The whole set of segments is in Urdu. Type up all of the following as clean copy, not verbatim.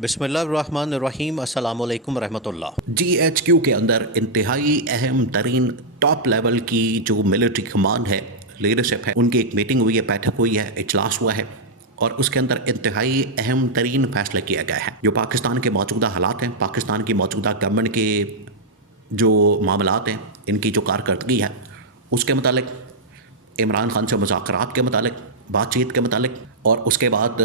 بسم اللہ الرحمن الرحیم، السلام علیکم ورحمۃ اللہ۔ جی ایچ کیو کے اندر انتہائی اہم ترین ٹاپ لیول کی جو ملٹری کمانڈ ہے، لیڈرشپ ہے، ان کی ایک میٹنگ ہوئی ہے، بیٹھک ہوئی ہے، اجلاس ہوا ہے، اور اس کے اندر انتہائی اہم ترین فیصلے کیا گیا ہے جو پاکستان کے موجودہ حالات ہیں، پاکستان کی موجودہ گورنمنٹ کے جو معاملات ہیں، ان کی جو کارکردگی ہے اس کے متعلق، عمران خان سے مذاکرات کے متعلق، بات چیت کے متعلق، اور اس کے بعد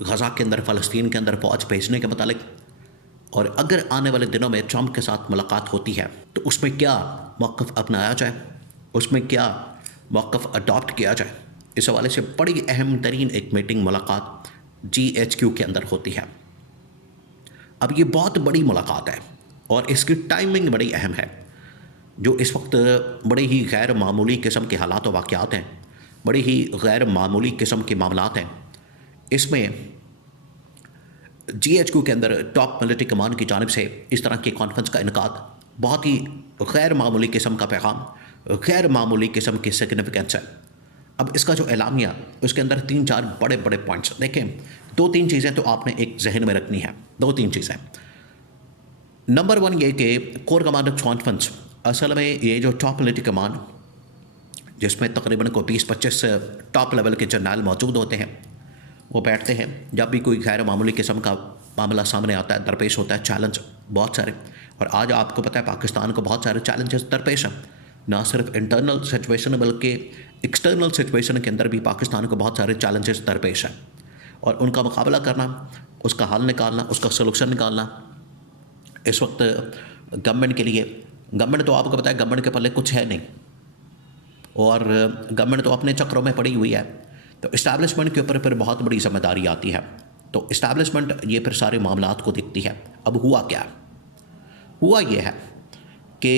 غزہ کے اندر، فلسطین کے اندر فوج بھیجنے کے متعلق، اور اگر آنے والے دنوں میں ٹرمپ کے ساتھ ملاقات ہوتی ہے تو اس میں کیا موقف اپنایا جائے، اس میں کیا موقف اڈاپٹ کیا جائے، اس حوالے سے بڑی اہم ترین ایک میٹنگ، ملاقات جی ایچ کیو کے اندر ہوتی ہے۔ اب یہ بہت بڑی ملاقات ہے اور اس کی ٹائمنگ بڑی اہم ہے، جو اس وقت بڑے ہی غیر معمولی قسم کے حالات و واقعات ہیں، بڑی ہی غیر معمولی قسم کے معاملات ہیں۔ اس میں جی ایچ کیو کے اندر ٹاپ ملٹری کمانڈ کی جانب سے اس طرح کی کانفرنس کا انعقاد بہت ہی غیر معمولی قسم کا پیغام، غیر معمولی قسم کی سگنیفیکنس ہے۔ اب اس کا جو اعلامیہ، اس کے اندر 3-4 بڑے بڑے پوائنٹس دیکھیں، 2-3 چیزیں تو آپ نے ایک ذہن میں رکھنی ہے، 2-3 چیزیں۔ نمبر 1 یہ کہ کور کمانڈر کانفرنس، اصل میں یہ جو ٹاپ ملٹری کمانڈ، جس میں تقریباً 20-25 ٹاپ لیول کے جرنیل موجود ہوتے ہیں، وہ بیٹھتے ہیں جب بھی کوئی غیر معمولی قسم کا معاملہ سامنے آتا ہے، درپیش ہوتا ہے، چیلنج بہت سارے، اور آج آپ کو پتہ ہے پاکستان کو بہت سارے چیلنجز درپیش ہیں، نہ صرف انٹرنل سچویشن بلکہ ایکسٹرنل سچویشن کے اندر بھی پاکستان کو بہت سارے چیلنجز درپیش ہیں، اور ان کا مقابلہ کرنا، اس کا حل نکالنا، اس کا سلوشن نکالنا اس وقت گورنمنٹ کے لیے، گورنمنٹ تو آپ کو پتہ ہے گورنمنٹ کے پلے کچھ ہے نہیں، اور گورنمنٹ تو اپنے چکروں میں پڑی ہوئی ہے، تو اسٹیبلشمنٹ کے اوپر پھر بہت بڑی ذمہ داری آتی ہے، تو اسٹیبلشمنٹ یہ پھر سارے معاملات کو دیکھتی ہے۔ اب ہوا کیا؟ ہوا یہ ہے کہ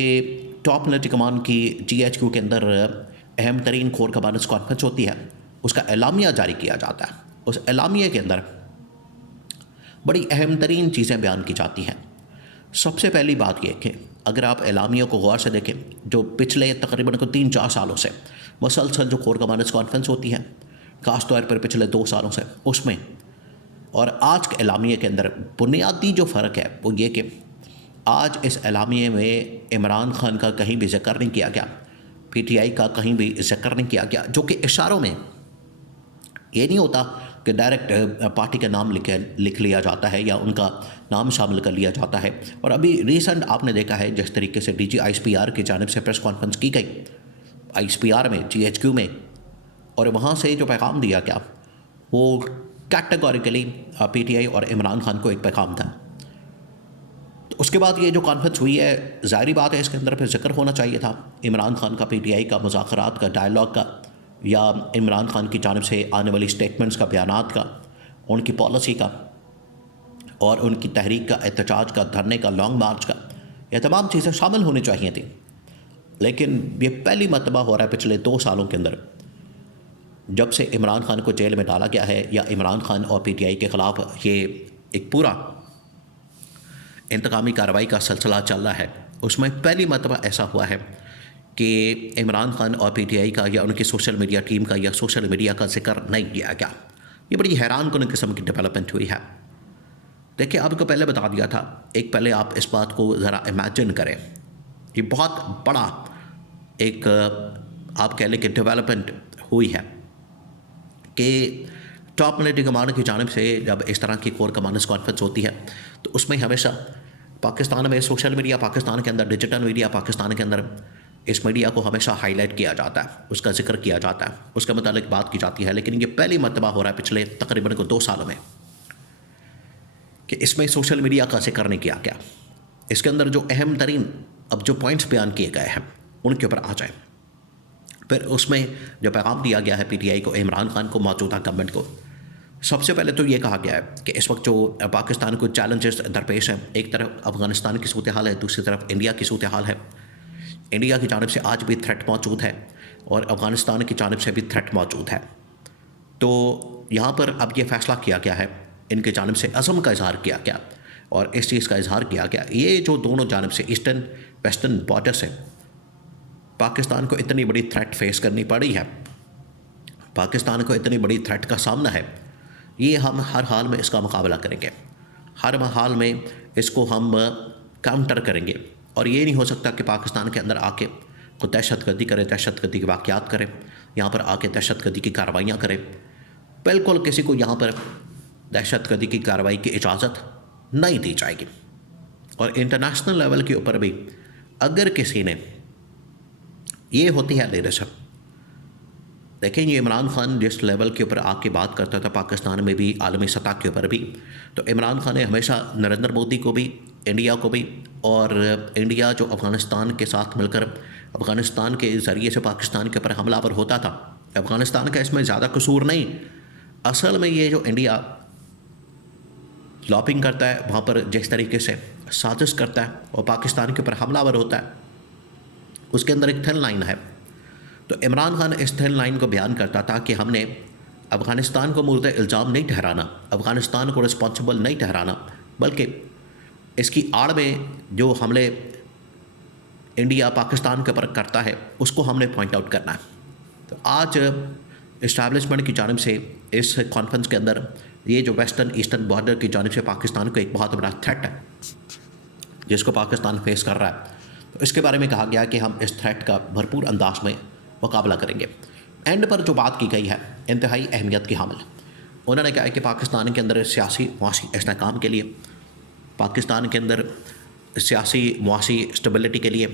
ٹاپ ملٹری کمانڈ کی جی ایچ کیو کے اندر اہم ترین کور کمانڈرز کانفرنس ہوتی ہے، اس کا اعلامیہ جاری کیا جاتا ہے۔ اس اعلامیہ کے اندر بڑی اہم ترین چیزیں بیان کی جاتی ہیں۔ سب سے پہلی بات یہ کہ اگر آپ اعلامیہ کو غور سے دیکھیں، جو پچھلے تقریباً 3-4 سالوں سے مسلسل جو کور کمانڈرز کانفرنس ہوتی ہے، خاص طور پر پچھلے 2 سالوں سے، اس میں اور آج کے اعلامیہ کے اندر بنیادی جو فرق ہے وہ یہ کہ آج اس اعلامیہ میں عمران خان کا کہیں بھی ذکر نہیں کیا گیا، پی ٹی آئی کا کہیں بھی ذکر نہیں کیا گیا، جو کہ اشاروں میں یہ نہیں ہوتا کہ ڈائریکٹ پارٹی کا نام لکھ لیا جاتا ہے یا ان کا نام شامل کر لیا جاتا ہے۔ اور ابھی ریسنٹ آپ نے دیکھا ہے جس طریقے سے D G I S P R کی جانب سے پریس کانفرنس کی گئی آئی ایس پی آر میں، جی ایچ کیو میں، اور وہاں سے جو پیغام دیا گیا وہ کیٹیگوریکلی پی ٹی آئی اور عمران خان کو ایک پیغام تھا۔ تو اس کے بعد یہ جو کانفرنس ہوئی ہے، ظاہری بات ہے اس کے اندر پھر ذکر ہونا چاہیے تھا عمران خان کا، پی ٹی آئی کا، مذاکرات کا، ڈائیلاگ کا، یا عمران خان کی جانب سے آنے والی سٹیٹمنٹس کا، بیانات کا، ان کی پالیسی کا، اور ان کی تحریک کا، احتجاج کا، دھرنے کا، لانگ مارچ کا، یہ تمام چیزیں شامل ہونی چاہیے تھیں۔ لیکن یہ پہلی مرتبہ ہو رہا ہے پچھلے 2 سالوں کے اندر، جب سے عمران خان کو جیل میں ڈالا گیا ہے، یا عمران خان اور پی ٹی آئی کے خلاف یہ ایک پورا انتقامی کارروائی کا سلسلہ چل رہا ہے، اس میں پہلی مرتبہ ایسا ہوا ہے کہ عمران خان اور پی ٹی آئی کا یا ان کی سوشل میڈیا ٹیم کا یا سوشل میڈیا کا ذکر نہیں کیا گیا۔ یہ بڑی حیران کن قسم کی ڈیولپمنٹ ہوئی ہے۔ دیکھیں، آپ کو پہلے بتا دیا تھا، ایک پہلے آپ اس بات کو ذرا امیجن کریں، یہ بہت بڑا ایک آپ کہہ لیں کہ ڈیولپمنٹ ہوئی ہے کہ ٹاپ ملٹری کمانڈر کی جانب سے جب اس طرح کی کور کمانڈرز کانفرنس ہوتی ہے تو اس میں ہمیشہ پاکستان میں سوشل میڈیا، پاکستان کے اندر ڈیجیٹل میڈیا، پاکستان کے اندر اس میڈیا کو ہمیشہ ہائی لائٹ کیا جاتا ہے، اس کا ذکر کیا جاتا ہے، اس کے متعلق بات کی جاتی ہے۔ لیکن یہ پہلی مرتبہ ہو رہا ہے پچھلے تقریباً 2 سالوں میں کہ اس میں سوشل میڈیا کا ذکر نہیں کیا گیا۔ اس کے اندر جو اہم ترین اب جو پوائنٹس بیان کیے گئے ہیں ان کے اوپر آ جائیں۔ پھر اس میں جو پیغام دیا گیا ہے پی ٹی آئی کو، عمران خان کو، موجودہ گورنمنٹ کو، سب سے پہلے تو یہ کہا گیا ہے کہ اس وقت جو پاکستان کو چیلنجز درپیش ہیں، ایک طرف افغانستان کی صورتحال ہے، دوسری طرف انڈیا کی صورتحال ہے۔ انڈیا کی جانب سے آج بھی تھریٹ موجود ہے اور افغانستان کی جانب سے بھی تھریٹ موجود ہے۔ تو یہاں پر اب یہ فیصلہ کیا گیا ہے، ان کی جانب سے عزم کا اظہار کیا گیا اور اس چیز کا اظہار کیا گیا، یہ جو دونوں جانب سے ایسٹرن ویسٹرن بارڈر سے پاکستان کو اتنی بڑی تھریٹ فیس کرنی پڑی ہے، پاکستان کو اتنی بڑی تھریٹ کا سامنا ہے، یہ ہم ہر حال میں اس کا مقابلہ کریں گے، ہر حال میں اس کو ہم کاؤنٹر کریں گے، اور یہ نہیں ہو سکتا کہ پاکستان کے اندر آ کے کوئی دہشت گردی کرے، دہشت گردی کے واقعات کرے، یہاں پر آ کے دہشت گردی کی کارروائیاں کرے۔ بالکل کسی کو یہاں پر دہشت گردی کی کارروائی کی اجازت نہیں دی جائے گی۔ اور انٹرنیشنل لیول کے اوپر بھی اگر کسی نے، یہ ہوتی ہے لیڈرشپ، دیکھیں یہ عمران خان جس لیول کے اوپر آ کے بات کرتا تھا پاکستان میں بھی، عالمی سطح کے اوپر بھی، تو عمران خان نے ہمیشہ نریندر مودی کو بھی، انڈیا کو بھی، اور انڈیا جو افغانستان کے ساتھ مل کر افغانستان کے ذریعے سے پاکستان کے اوپر حملہ آور ہوتا تھا، افغانستان کا اس میں زیادہ قصور نہیں، اصل میں یہ جو انڈیا لاپنگ کرتا ہے وہاں پر جس طریقے سے سازش کرتا ہے اور پاکستان کے اوپر حملہ آور ہوتا ہے، اس کے اندر ایک تھن لائن ہے۔ تو عمران خان اس تھن لائن کو بیان کرتا تھا کہ ہم نے افغانستان کو مورد الزام نہیں ٹھہرانا، افغانستان کو رسپانسبل نہیں ٹھہرانا، بلکہ اس کی آڑ میں جو حملے انڈیا پاکستان کے اوپر کرتا ہے اس کو ہم نے پوائنٹ آؤٹ کرنا ہے۔ تو آج اسٹیبلشمنٹ کی جانب سے اس کانفرنس کے اندر یہ جو ویسٹرن ایسٹرن بارڈر کی جانب سے پاکستان کو ایک بہت بڑا تھریٹ ہے جس کو پاکستان فیس کر رہا ہے، تو اس کے بارے میں کہا گیا کہ ہم اس تھریٹ کا بھرپور انداز میں مقابلہ کریں گے۔ اینڈ پر جو بات کی گئی ہے انتہائی اہمیت کی حامل، انہوں نے کہا کہ پاکستان کے اندر سیاسی معاشی استحکام کے لیے، پاکستان کے اندر سیاسی معاشی اسٹیبلٹی کے لیے،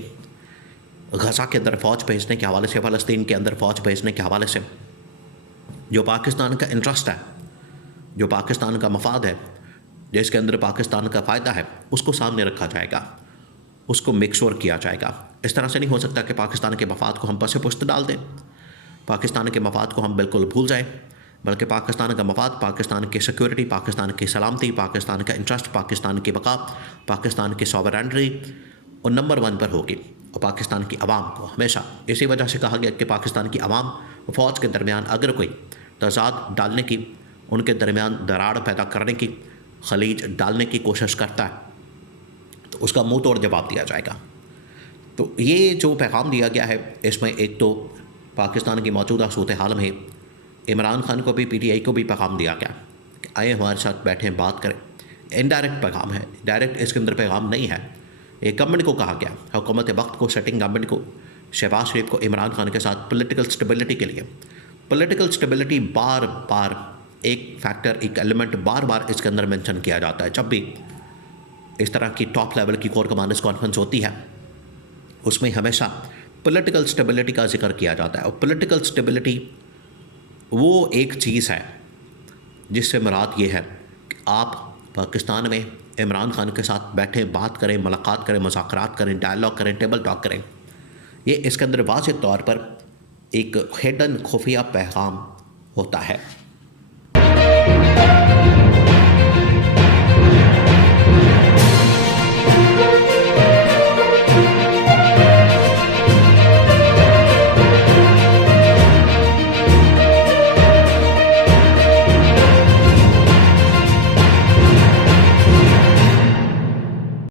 غزہ کے اندر فوج بھیجنے کے حوالے سے، فلسطین کے اندر فوج بھیجنے کے حوالے سے جو پاکستان کا انٹرسٹ ہے، جو پاکستان کا مفاد ہے، جس کے اندر پاکستان کا فائدہ ہے، اس کو سامنے رکھا جائے گا، اس کو میک شور کیا جائے گا۔ اس طرح سے نہیں ہو سکتا کہ پاکستان کے مفاد کو ہم پس پشت ڈال دیں، پاکستان کے مفاد کو ہم بالکل بھول جائیں، بلکہ پاکستان کا مفاد، پاکستان کی سیکورٹی، پاکستان کی سلامتی، پاکستان کا انٹرسٹ، پاکستان کی بقا، پاکستان کی سوورینٹی اور نمبر 1 پر ہوگی، اور پاکستان کی عوام کو ہمیشہ اسی وجہ سے کہا گیا کہ پاکستان کی عوام و فوج کے درمیان اگر کوئی تضاد ڈالنے کی، ان کے درمیان دراڑ پیدا کرنے کی، خلیج ڈالنے کی کوشش کرتا ہے تو اس کا منہ توڑ جواب دیا جائے گا۔ تو یہ جو پیغام دیا گیا ہے اس میں ایک تو پاکستان کی موجودہ صورتحال میں عمران خان کو بھی، پی ٹی آئی کو بھی پیغام دیا گیا کہ آئیں ہمارے ساتھ بیٹھیں، بات کریں۔ انڈائریکٹ پیغام ہے، ڈائریکٹ اس کے اندر پیغام نہیں ہے۔ یہ گورنمنٹ کو کہا گیا، حکومت وقت کو، سیٹنگ گورنمنٹ کو، شہباز شریف کو، عمران خان کے ساتھ پولیٹیکل سٹیبلٹی کے لیے، پولیٹیکل سٹیبلٹی بار بار ایک فیکٹر، ایک ایلیمنٹ بار بار اس کے اندر مینشن کیا جاتا ہے۔ جب بھی اس طرح کی ٹاپ لیول کی کور کمانڈرز کانفرنس ہوتی ہے اس میں ہمیشہ پولیٹیکل سٹیبلٹی کا ذکر کیا جاتا ہے، اور پولیٹیکل سٹیبلٹی وہ ایک چیز ہے جس سے مراد یہ ہے کہ آپ پاکستان میں عمران خان کے ساتھ بیٹھیں، بات کریں، ملاقات کریں، مذاکرات کریں، ڈائلاگ کریں، ٹیبل ٹاک کریں۔ یہ اس کے اندر واضح طور پر ایک ہڈن خفیہ پیغام ہوتا ہے۔